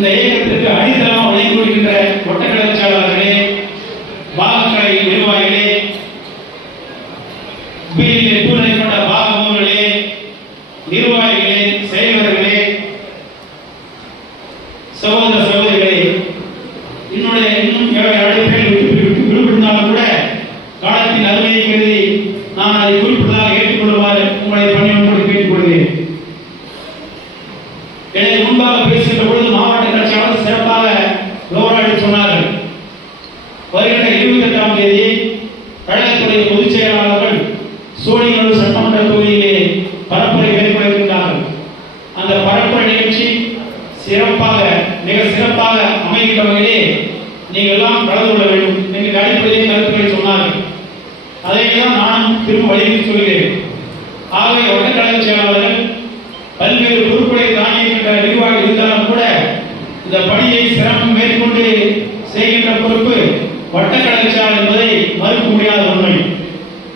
இந்த இயக்கத்திற்கு அடித்தளம் வழங்கி கொடுக்கின்ற ஒட்டக்கலை செயலாளர்களே, பாகக்கலை நிர்வாகிகளே, பிரிவில் பூர்ணை கொண்ட பாகங்களே, நிர்வாகிகளே, செயலர்களே, சகோதர சகோதரிகளே, இன்னும் 7 பேர் விடுபட்டிருந்தாலும் கூட காலத்தின் அருமையை கருதி நான் அதை குறிப்பிட்டதாக ஏற்றுக்கொள்ளுமாறு உங்களை பணியோடு கேட்டுக்கொள்கிறேன். எனக்கு முன்பாக பேசுகின்ற பொழுது மாவட்ட கட்சியாளர் சிறப்பாக லோராடி சொன்னார்கள். வருகின்ற 28ஆம் தேதி கழகத்துடைய பொதுச் செயலாளர்கள் சோழிங்கநல்லூர் சட்டமன்ற தொகுதியிலே பரப்புரை மேற்கொள்கிறார்கள். அந்த பரப்புரை நிகழ்ச்சி மிக சிறப்பாக அமைகின்ற வகையிலே நீங்கள் எல்லாம் கலந்து கொள்ள வேண்டும் என்ற அடிப்படையில் கருத்துக்களை சொன்னார்கள். அதைத்தான் நானும் திரும்ப வலியுறுத்தி சொல்கிறேன். ஆகவே ஒட்டக்கழக செயலாளர்கள் பல்வேறு பொறுப்புகளை தாங்கியிருக்கின்ற நிர்வாகிகள் இருந்தாலும் கூட இந்த பணியை சிரமம் மேற்கொண்டு செய்கின்ற பொறுப்பு வட்டக்கழக செயலாளர் என்பதை மறுக்க முடியாத உண்மை.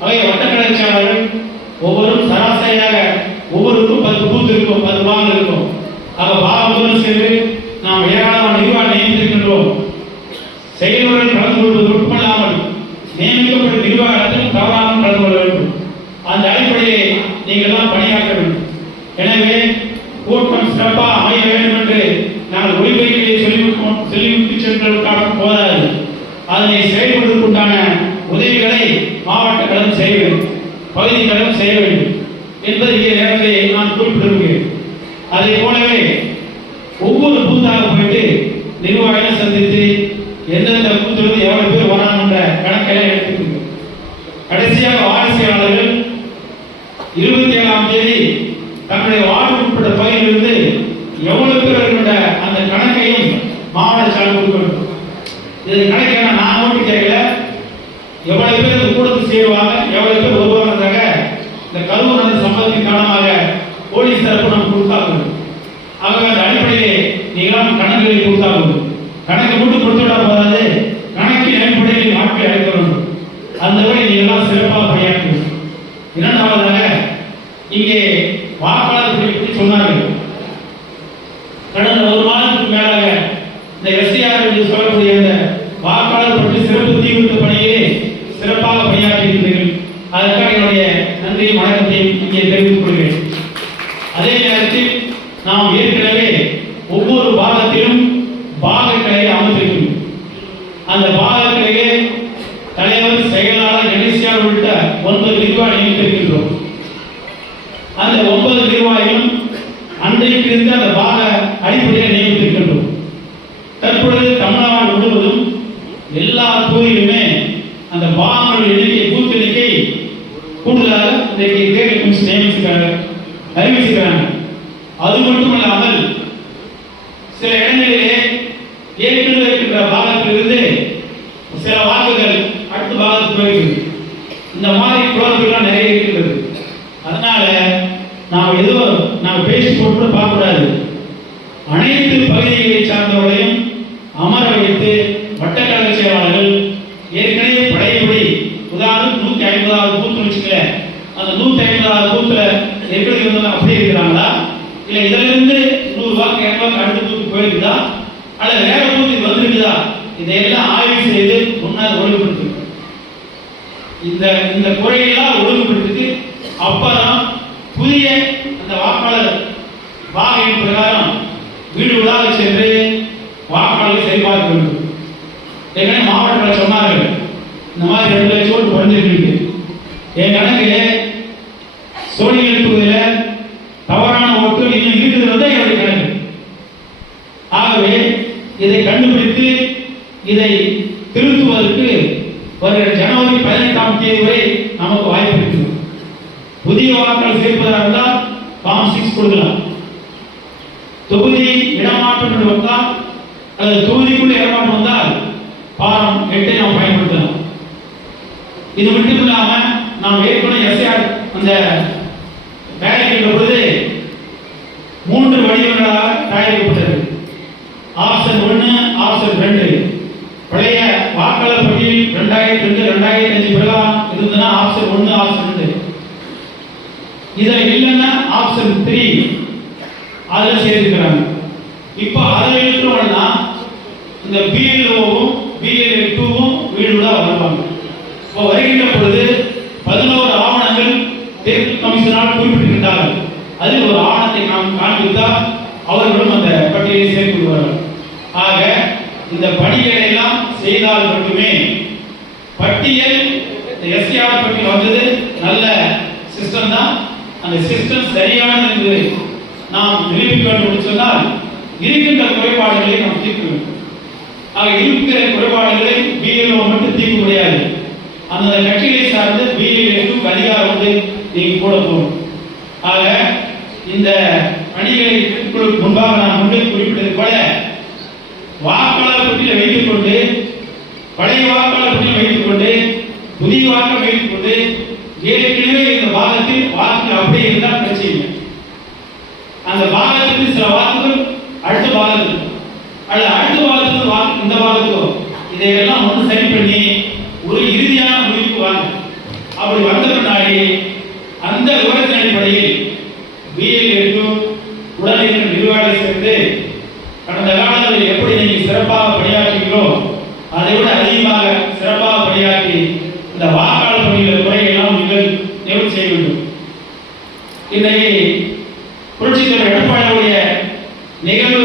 ஆகவே வட்டக்கழக செயலாளர்கள் ஒவ்வொருவரும் சராசரியாக ஒவ்வொருவருக்கும் 10 பூத்து இருக்கும், 10 பாகங்கள் இருக்கும். ஆக பாகங்களுடன் சேர்ந்து நாம் ஏராளமான நிர்வாகம் நியமித்திருக்கின்றோம். செயல்முறையில் கலந்து கொள்வது மட்டுமல்லாமல் நியமிக்கப்பட்ட நிர்வாகத்தில் தவறாமல் கலந்து கொள்ள வேண்டும். அந்த அடிப்படையை நீங்கள் எல்லாம் பணியாற்ற வேண்டும். எனவே கூட்டம் சிறப்பாக அமைய வேண்டும் என்று நாங்கள் ஒளிபெருக்கிலே சொல்லிவிட்டு சென்றதற்காக போதாது. அதனை செயல்படுவதற்குண்டான உதவிகளை மாவட்ட கழகம் செய்ய வேண்டும், பகுதி கழகம் செய்ய வேண்டும் என்பதை இந்த நேரத்தில் நான் குறிப்பிட்டிருக்கிறேன். அதே போலவே ஒவ்வொரு பூத்தாக போயிட்டு நிர்வாகிகளை சந்தித்து எந்தெந்த பூத்திலிருந்து எவ்வளவு பேர் வராங்க என்ற கணக்கெல்லாம் எடுத்துக்கொண்டு கடைசியாக வாரிசுயாளர்கள் 27ஆம் தேதி தங்களுடைய வார்டு உட்பட்ட பகுதியிலிருந்து எவ்வளவு பேர் வருகின்ற அந்த கணக்கையும் மாவட்ட செயலாளர் கொடுக்கணும். இது கணக்கான நான் நோட்டு கேட்கல, எவ்வளவு பேர் இந்த கூட்டத்தில் சேருவாங்க, எவ்வளவு பேர் வருவாங்க. இந்த கருவூர் சம்பவத்தின் காரணமாக போலீஸ் தரப்பு நம்ம கொடுத்தாங்க. ஆகவே அந்த அடிப்படையிலே நீங்களும் கணக்குகளை கொடுத்தாங்க. கணக்கு மட்டும் கொடுத்துவிட போதாது, கணக்கின் அடிப்படையில் ஆட்களை அழைக்க வேண்டும். அந்த வரை நீங்கள்லாம் சிறப்பாக பணியாற்றுங்கள். இரண்டாவதாக இங்கே வாக்காளர் பற்றி சொன்னார்கள். கடந்த 1 மாதத்துக்கு மேலாக இந்த எஸ்டிஆர் என்று சொல்லக்கூடிய இந்த வாக்காளர் பற்றி சிறப்பு தீவிர பணியிலே சிறப்பாக பணியாற்றியிருக்கிறீர்கள். அதற்காக என்னுடைய நன்றியும் வணக்கத்தையும் இங்கே தெரிவித்துக் கொள்கிறேன். அதே நேரத்தில் நாம் ஏற்கனவே ஒவ்வொரு பாகத்திலும் பாகக்கலையை அமைத்திருக்கிறோம். அந்த பாகக்கலையே தலைவர், செயலாளர், கணேசியார் உள்ளிட்ட 9 நிர்வாகிகள் நியமித்திருக்கின்றோம். அந்த 9 நிர்வாகிகளும் அன்றைக்கு இருந்து அந்த பாக அடிப்படையில் நியமித்திருக்கின்றோம். தற்பொழுது தமிழ்நாடு முழுவதும் எல்லா தொகுதியிலுமே அந்த பாகங்கள் எண்ணிக்கை, பூத் எண்ணிக்கை கூடுதலாக இன்றைக்கு தேர்தல் கமிஷன் நியமிச்சிருக்காங்க, அறிவிச்சிருக்காங்க. அது மட்டுமல்லாமல் சில இடங்களிலே ஏற்கனவே இருக்கின்ற பாகத்திலிருந்து சில வாக்குகள் அடுத்த பாகத்துக்கு போயிருக்கிறது. இந்த மாதிரி குழந்தைகள் நிறைய இருக்கின்றது. அதனால நாம் பேசி போட்டு பார்க்கக்கூடாது. அனைத்து பகுதிகளை சார்ந்தவர்களையும் அமர வைத்து வட்டக்கழக செயலாளர்கள் ஏற்கனவே படையபடி உதாரணம் 150வது பூத்து வச்சுக்கல, அந்த 150வது பூத்துல எப்படி வந்து அப்படியே இருக்கிறாங்களா, இல்ல இதிலிருந்து 100 வாக்கு 200 வாக்கு அடுத்த பூத்து போயிருக்குதா, அல்லது வேற பூத்து வந்துருக்குதா, இதையெல்லாம் ஆய்வு செய்து முன்னால் ஒழுங்குபடுத்து. இந்த குறையெல்லாம் ஒழுங்குபடுத்திட்டு அப்பதான் புதிய அந்த வாக்காளர் வாகையின் பிரகாரம் வீடு வீடாக சென்று வாக்காளர்களை சரிபார்க்க வேண்டும். ஏற்கனவே மாவட்டத்தில் சொன்னார்கள், இந்த மாதிரி 2 லட்சம் ஓட்டு குறைஞ்சிருக்கு. என் கணக்கிலே சோழிங்கநல்லூர் தொகுதியில் தவறான ஓட்டு இன்னும் இருக்குது என்னுடைய கணக்கு. ஆகவே இதை கண்டுபிடித்து இதை திருத்துவதற்கு வருகிற ஜனவரி 18ஆம் தேதி வரை நமக்கு வாய்ப்பு இருக்குது. புதிய வாக்காளர் சேர்ப்பதாக இருந்தால் ஃபார்ம் 6 கொடுக்கலாம். தொகுதி இடமாற்றம் என்று வந்தால் அல்லது தொகுதிக்குள்ள இடமாற்றம் வந்தால் ஃபார்ம் 8 நாம் பயன்படுத்தலாம். இது மட்டும் இல்லாம நாம் ஏற்கனவே எஸ்ஆர் அந்த தயாரிக்கின்ற பொழுது 3 வடிவங்களாக தயாரிக்கப்பட்டது. Option 1, option 2. பழைய வாக்காளர் பட்டியல் 2002, 2005 பிரகாரம் இருந்ததுன்னா ஆப்ஷன் 1, ஆப்ஷன் 2. இதில் இல்லைன்னா ஆப்ஷன் 3 அதில் சேர்த்துக்கிறாங்க. இப்போ அதை எடுத்தோம்னா இந்த பிஎல்ஓவும் பிஎல்ஏ2வும் வீடுகளா வருவாங்க. இப்போ வருகின்ற பொழுது 11 ஆவணங்கள் தேர்தல் கமிஷனால் குறிப்பிட்டிருக்கிறார்கள். அதில் ஒரு ஆவணத்தை நாம் காண்பித்தால் அவர்களும் அந்த பட்டியலை சேர்த்து கொள்வார்கள். ஆக இந்த பணிகளை எல்லாம் செய்தால் மட்டுமே பட்டியல் எஸ்சிஆர் பட்டியல் வந்தது நல்ல சிஸ்டம் தான். அந்த சிஸ்டம் சரியானது என்று நாம் நிரூபிக்க வேண்டும் என்று சொன்னால் இருக்கின்ற குறைபாடுகளை நாம் தீர்க்க வேண்டும். ஆக இருக்கிற குறைபாடுகளை பிஎல்ஓ மட்டும் தீர்க்க முடியாது. அந்த கட்சிகளை சார்ந்து பிஎல்ஏ2 அதிகாரம் வந்து நீங்க போட போகும். ஆக இந்த பணிகளை முன்பாக நான் முன்பே குறிப்பிட்டது போல வாக்காளர் பட்டியலை வைத்துக் கொண்டு பழைய வாக்காளர் பட்டியலை வைத்துக் கொண்டு புதிய வாக்கு வைத்துக் கொண்டு ஏற்கனவே இந்த பாகத்தில் வாக்குகள் அப்படியே இருந்தால் பிரச்சனை இல்லை. அந்த பாகத்துக்கு சில வாக்குகள் அடுத்த பாகத்துக்கு அல்லது அடுத்த பாகத்துக்கு வாக்கு இந்த பாகத்துக்கோ இதையெல்லாம் ஒன்று சரி பண்ணி ஒரு இறுதியான முடிவுக்கு வாங்க. அப்படி வந்த பின்னாடி அந்த விவரத்தின் அடிப்படையில் பிஎல்ஏ2 உடனே நிர்வாகிகளை சேர்ந்து கடந்த காலங்களில் எப்படி நீங்க சிறப்பாக பணியாற்றுகிறீர்களோ அதை விட அதிகமாக சிறப்பாக பணியாற்றி இந்த வாக்காளர் பணியில் குறையெல்லாம் நீங்கள் நிவர்த்தி செய்ய வேண்டும். இன்றைக்கு புரட்சித் தலைவர் எடப்பாடியுடைய நிகழ்வு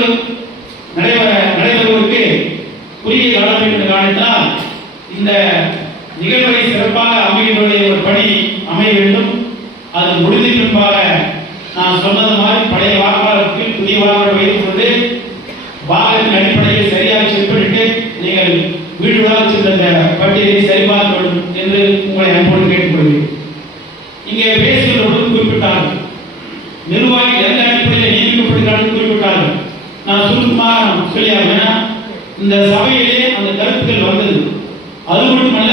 நடைபெறுவதற்கு குறுகிய காலம் என்று காரணத்தால் இந்த நிகழ்வை சிறப்பாக அமைகின்ற ஒரு பணி அமைய வேண்டும். அது முடிந்த பின்பாக நான் சொன்னது மாதிரி பழைய வாக்காளருக்கு புதிய வாக்காளர் வைத்துக் கொண்டு வாகத்தின் அடிப்படையில் சரியாக செக் பண்ணிட்டு நீங்கள் வீடுகளாக சென்ற பட்டியலை சரிபார்க்க வேண்டும் என்று உங்களை அன்போடு கேட்டுக்கொள்கிறேன். இங்கே பேசுகிற பொழுது குறிப்பிட்டார்கள் நிர்வாகிகள் எந்த அடிப்படையில் நியமிக்கப்பட்டிருக்கார்கள் குறிப்பிட்டார்கள். நான் சுருக்கமாக சொல்லியாங்க. இந்த சபையிலே அந்த கருத்துக்கள் வந்தது. அது மட்டுமல்ல